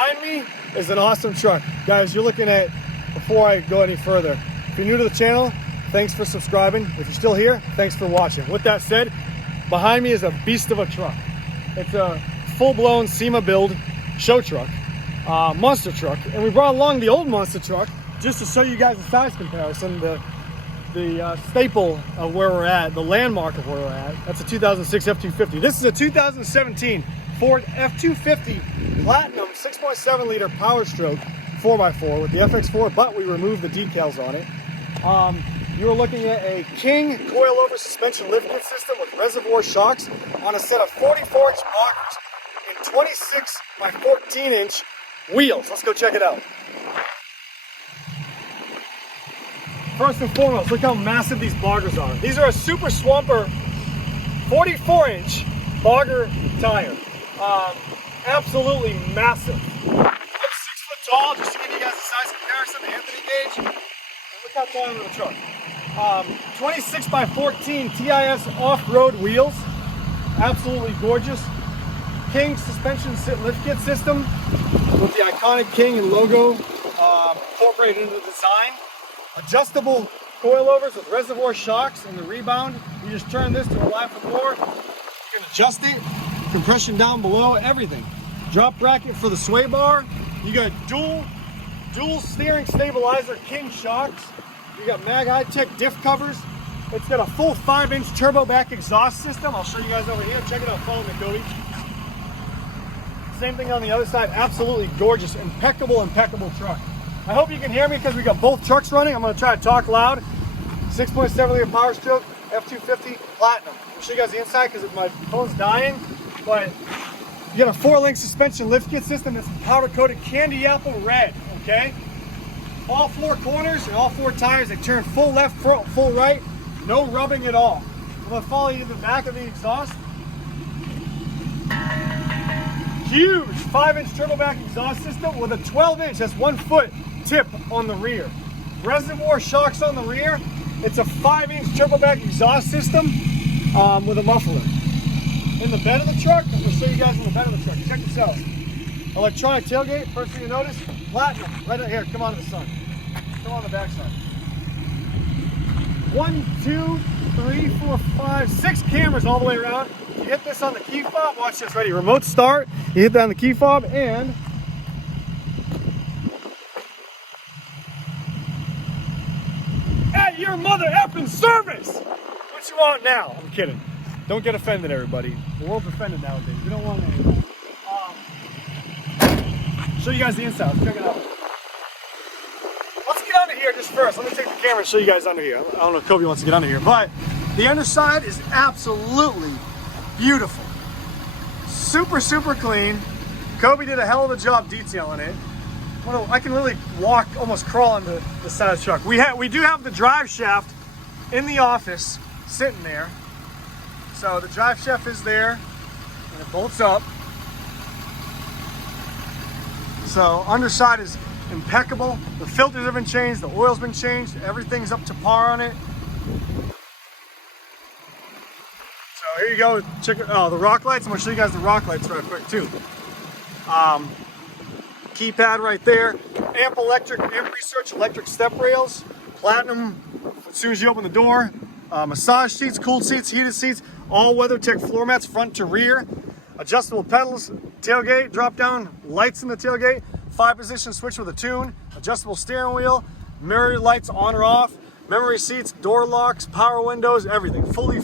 Behind me is an awesome truck. Guys, you're looking at, before I go any further, if you're new to the channel, thanks for subscribing. If you're still here, thanks for watching. With that said, behind me is a beast of a truck. It's a full-blown Sema build show truck, monster truck. And we brought along the old monster truck just to show you guys the size comparison, the staple of where we're at, the landmark of where we're at. That's a 2006 F-250. This is a 2017 Ford F-250 Platinum 6.7 liter Powerstroke 4x4 with the FX4, but we removed the decals on it. You're looking at a King coilover suspension lift kit system with reservoir shocks on a set of 44-inch boggers and 26 by 14-inch wheels. Let's go check it out. First and foremost, look how massive these boggers are. These are a Super Swamper 44-inch bogger tire. Absolutely massive. 6 foot tall, just to give you guys a size comparison, the Anthony gauge. And look how tall into the truck. 26 by 14 TIS off-road wheels. Absolutely gorgeous. King suspension lift kit system with the iconic King logo incorporated into the design. Adjustable coilovers with reservoir shocks and the rebound. You just turn this to rely for more. You can adjust it. Compression down below, everything. Drop bracket for the sway bar. You got dual steering stabilizer King shocks. You got Mag Hytec diff covers. It's got a full 5-inch turbo back exhaust system. I'll show you guys over here. Check it out, follow me, Cody. Same thing on the other side. Absolutely gorgeous, impeccable truck. I hope you can hear me because we got both trucks running. I'm going to try to talk loud. 6.7 liter Powerstroke F-250 Platinum. I'll show you guys the inside because my phone's dying. But you got a 4-link suspension lift kit system that's powder coated candy apple red, okay? All 4 corners and all 4 tires, they turn full left, full right, no rubbing at all. I'm gonna follow you to the back of the exhaust. Huge 5-inch turbo back exhaust system with a 12-inch, that's 1 foot tip on the rear. Reservoir shocks on the rear. It's a 5-inch turbo back exhaust system with a muffler. In the bed of the truck, I'm going to show you guys in the bed of the truck. Check this out. Electronic tailgate, first thing you notice, platinum. Right out here, come on to the sun. Come on the back side. 1, 2, 3, 4, 5, 6 cameras all the way around. You hit this on the key fob, watch this, ready, remote start. You hit that on the key fob and at your mother effing service! What you want now? I'm kidding. Don't get offended, everybody. The world's offended nowadays. We don't want anything. Show you guys the inside. Let's check it out. Let's get under here just first. Let me take the camera and show you guys under here. I don't know if Kobe wants to get under here, but the underside is absolutely beautiful. Super clean. Kobe did a hell of a job detailing it. I can really walk, almost crawl into the side of the truck. We do have the drive shaft in the office sitting there. So the drive shaft is there and it bolts up. So underside is impeccable. The filters have been changed, the oil's been changed, everything's up to par on it. So here you go, check it, the rock lights. I'm gonna show you guys the rock lights right quick too. Keypad right there, amp research electric step rails, platinum as soon as you open the door, massage seats, cooled seats, heated seats, all WeatherTech floor mats front to rear, adjustable pedals, tailgate, drop down, lights in the tailgate, 5-position switch with a tune, adjustable steering wheel, mirror lights on or off, memory seats, door locks, power windows, everything, fully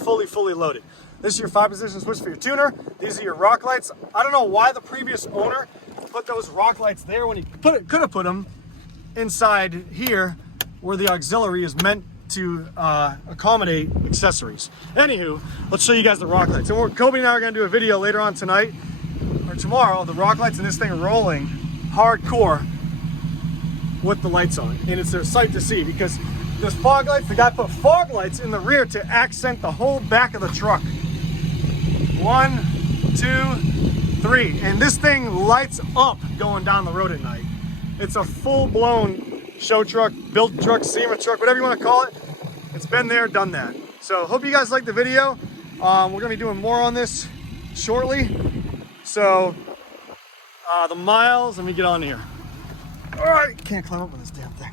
loaded. This is your 5-position switch for your tuner. These are your rock lights. I don't know why the previous owner put those rock lights there when he could have put them inside here where the auxiliary is meant to accommodate accessories. Anywho, let's show you guys the rock lights. And Kobe and I are going to do a video later on tonight or tomorrow, the rock lights and this thing rolling hardcore with the lights on. And it's a sight to see because there's fog lights. The guy put fog lights in the rear to accent the whole back of the truck. 1, 2, 3. And this thing lights up going down the road at night. It's a full-blown show truck, build truck, Sema truck, whatever you want to call it. It's been there, done that. So hope you guys liked the video. We're gonna be doing more on this shortly. So The miles, let me get on here. All right, can't climb up on this damn thing.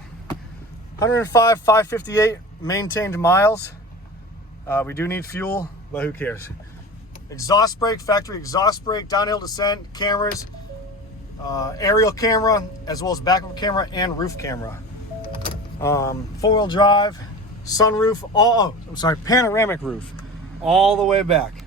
105, 558 maintained miles. We do need fuel, but who cares? Exhaust brake, factory exhaust brake, downhill descent, cameras, aerial camera, as well as backup camera and roof camera. Four-wheel drive, sunroof, panoramic roof, all the way back.